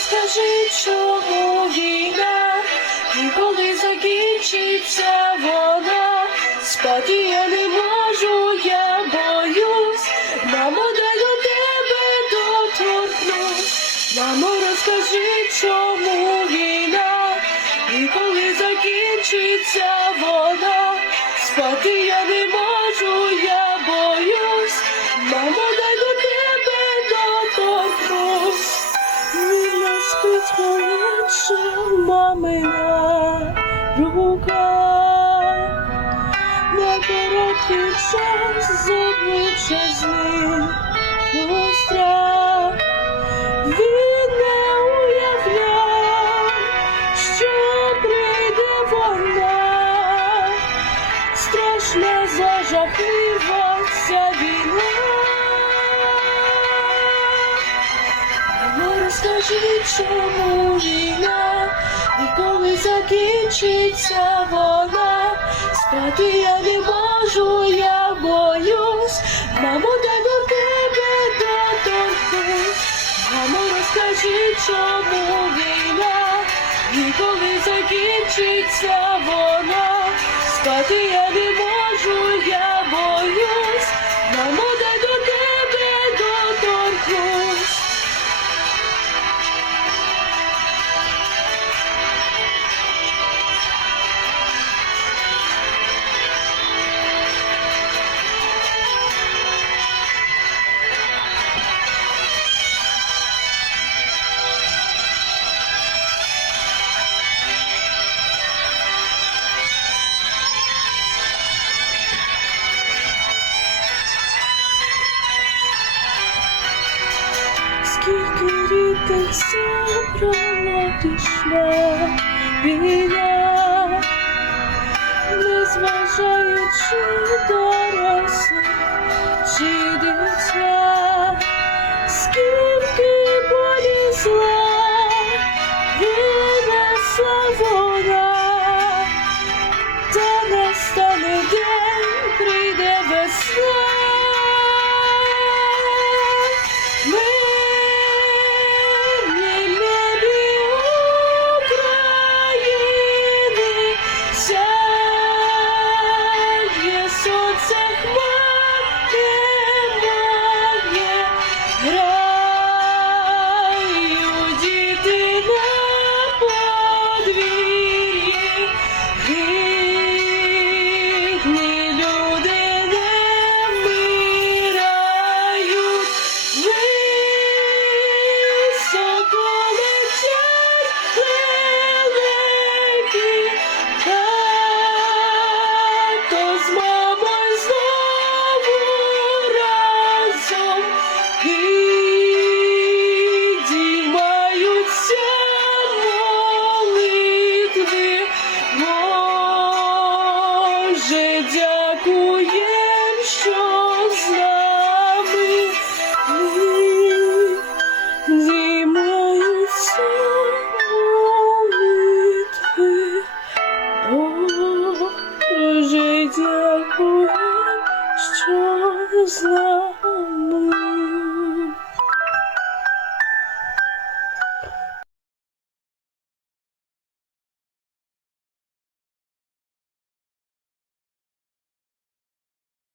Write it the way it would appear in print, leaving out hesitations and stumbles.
розкажи, чому війна, і коли закінчиться вона, спати я не можу, я боюсь, мамо, дай до тебе доторкнусь. Мамо, розкажи, чому війна, і коли закінчиться вона, спати я не можу, я боюсь, мамо, дай до тебе доторкнусь. Війна спить малеча, мамина рука, на короткий час з обличчя зник страх. Він не уявляв, що прийде вона, страшна, жахлива ця війна. Мамо, розкажи, чому війна, і коли закінчиться вона, спати я не можу, я боюсь, мамо, дай до тебе доторкнусь. Мамо, розкажи, чому війна, і коли закінчиться вона, спати я не можу, я боюсь, мамо, дай до тебе доторкнусь. Скільки рідних забрала пішла війна, незважаючи дорослих чи дитя, скільки болі зла винесла вона, та настане день, прийде весна. Дякуєм, що з нами знімаються молитви. Боже, дякуєм, що з нами.